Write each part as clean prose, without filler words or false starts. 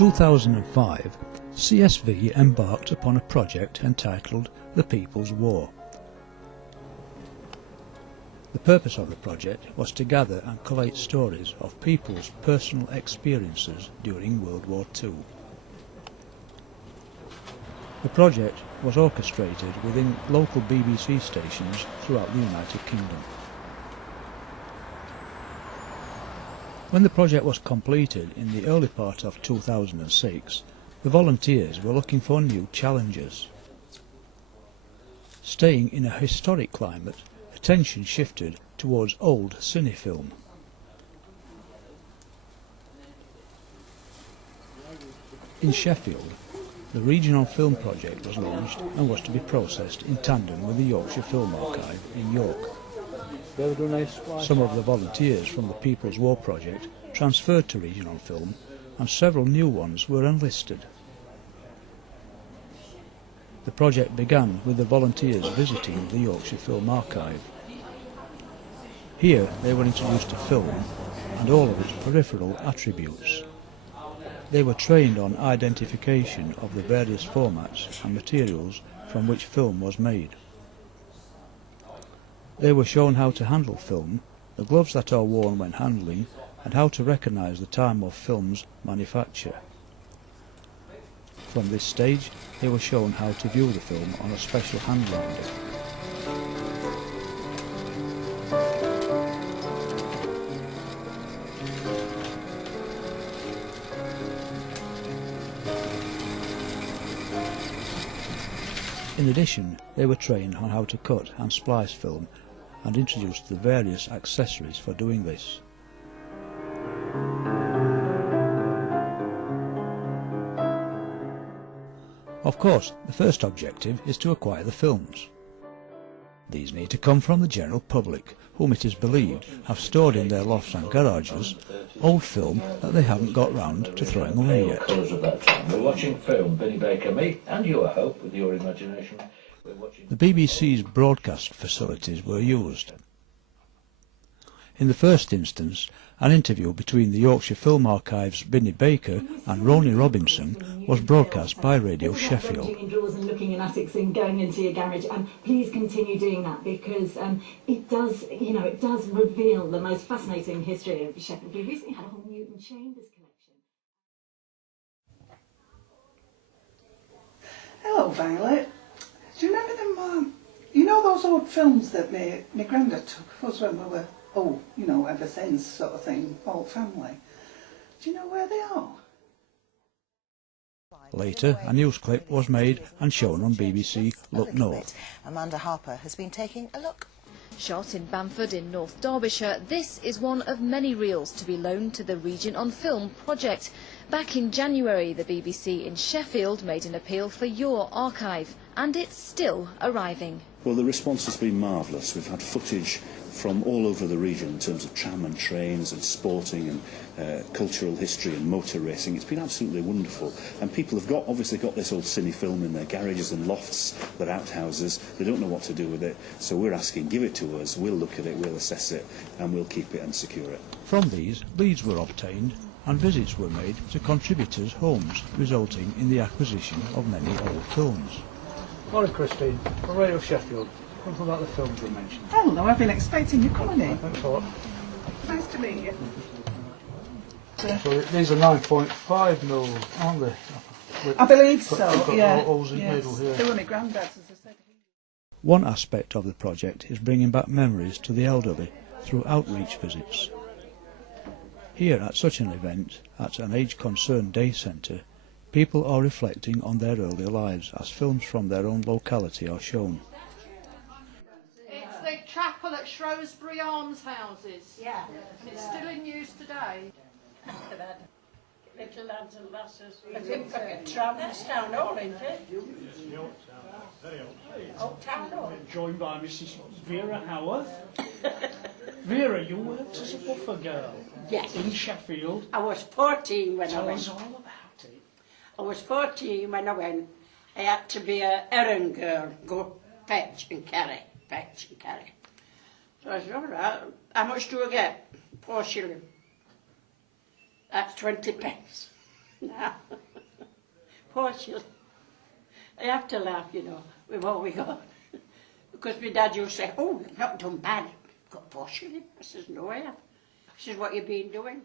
2005, CSV embarked upon a project entitled The People's War. The purpose of the project was to gather and collate stories of people's personal experiences during World War II. The project was orchestrated within local BBC stations throughout the United Kingdom. When the project was completed in the early part of 2006, the volunteers were looking for new challenges. Staying in a historic climate, attention shifted towards old cinefilm. In Sheffield, the regional film project was launched and was to be processed in tandem with the Yorkshire Film Archive in York. Some of the volunteers from the People's War project transferred to regional film, and several new ones were enlisted. The project began with the volunteers visiting the Yorkshire Film Archive. Here they were introduced to film and all of its peripheral attributes. They were trained on identification of the various formats and materials from which film was made. They were shown how to handle film, the gloves that are worn when handling, and how to recognise the time of film's manufacture. From this stage, they were shown how to view the film on a special handling disc. In addition, they were trained on how to cut and splice film and introduced the various accessories for doing this. Of course, the first objective is to acquire the films. These need to come from the general public, whom it is believed have stored in their lofts and garages old film that they haven't got round to throwing away yet. We're watching film, Benny Baker, me and you, I hope, with your imagination. The BBC's broadcast facilities were used. In the first instance, an interview between the Yorkshire Film Archive's Benny Baker and Roni Robinson was broadcast by Radio Sheffield. In drawers and looking in attics and going into your garage, and please continue doing that because it does, it does reveal the most fascinating history of Sheffield. We recently had a whole Newton Chambers collection. Hello, Violet. Do you remember them? Those old films that my grandad took of us when we were, ever since sort of thing, old family. Do you know where they are? Later, a news clip was made and shown on BBC Look North. Amanda Harper has been taking a look. Shot in Bamford in North Derbyshire, this is one of many reels to be loaned to the Region on Film project. Back in January, the BBC in Sheffield made an appeal for your archive, and it's still arriving. Well, the response has been marvellous. We've had footage from all over the region in terms of tram and trains and sporting and cultural history and motor racing. It's been absolutely wonderful, and people have obviously got this old cine film in their garages and lofts, their outhouses. They don't know what to do with it, so we're asking, give it to us, we'll look at it, we'll assess it, and we'll keep it and secure it. From these, leads were obtained and visits were made to contributors' homes, resulting in the acquisition of many old films. Morning, Christine. From Radio Sheffield. Something about the films we mentioned. Hello, I've been expecting you coming in. Thanks a lot. Nice to meet you. So these are 9.5 mil, aren't they? I believe so, got yeah. holes in the Yes. middle here. They were my granddad's, as I said. One aspect of the project is bringing back memories to the elderly through outreach visits. Here at such an event, at an Age Concern Day Centre, people are reflecting on their earlier lives as films from their own locality are shown. It's the chapel at Shrewsbury Almshouses. Yeah. And it's still in use today. Little lads and lasses. I think Travers Town Hall, isn't it? Old Town Hall. Joined by Mrs. Vera Howarth. Vera, you worked as a buffer girl. Yes. In Sheffield. I was 14 when I Tell went. us all about it. I was 14 when I went. I had to be a errand girl, go fetch and carry. So I said, all right, how much do I get? 4 shillings. That's 20 pence. No. Poor children. I have to laugh, you know, with what we got. Because my dad used to say, oh, you've not done bad. You've got 4 shillings. I says, no, I have. This is what you've been doing.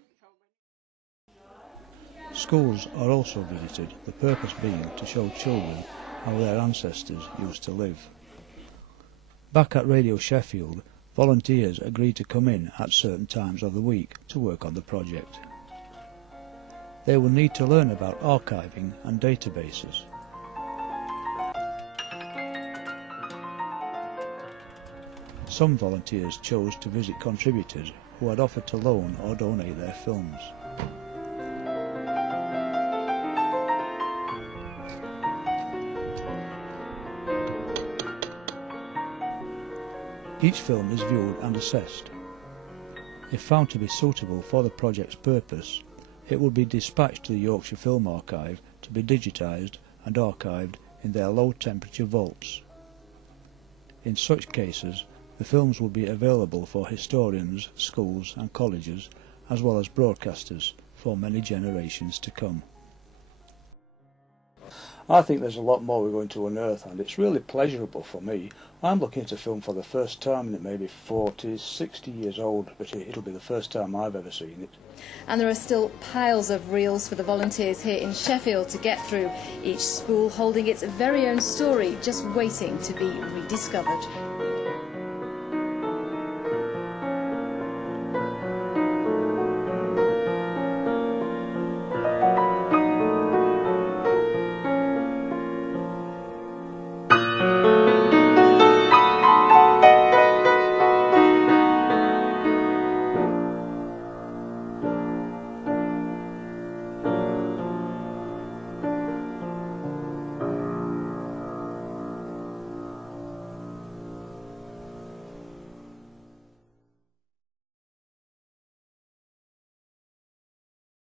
Schools are also visited, the purpose being to show children how their ancestors used to live. Back at Radio Sheffield, volunteers agreed to come in at certain times of the week to work on the project. They will need to learn about archiving and databases. Some volunteers chose to visit contributors who had offered to loan or donate their films. Each film is viewed and assessed. If found to be suitable for the project's purpose, it will be dispatched to the Yorkshire Film Archive to be digitised and archived in their low-temperature vaults. In such cases, the films will be available for historians, schools and colleges, as well as broadcasters, for many generations to come. I think there's a lot more we're going to unearth, and it's really pleasurable for me. I'm looking at a film for the first time, and it may be 40, 60 years old, but it'll be the first time I've ever seen it. And there are still piles of reels for the volunteers here in Sheffield to get through, each spool holding its very own story, just waiting to be rediscovered.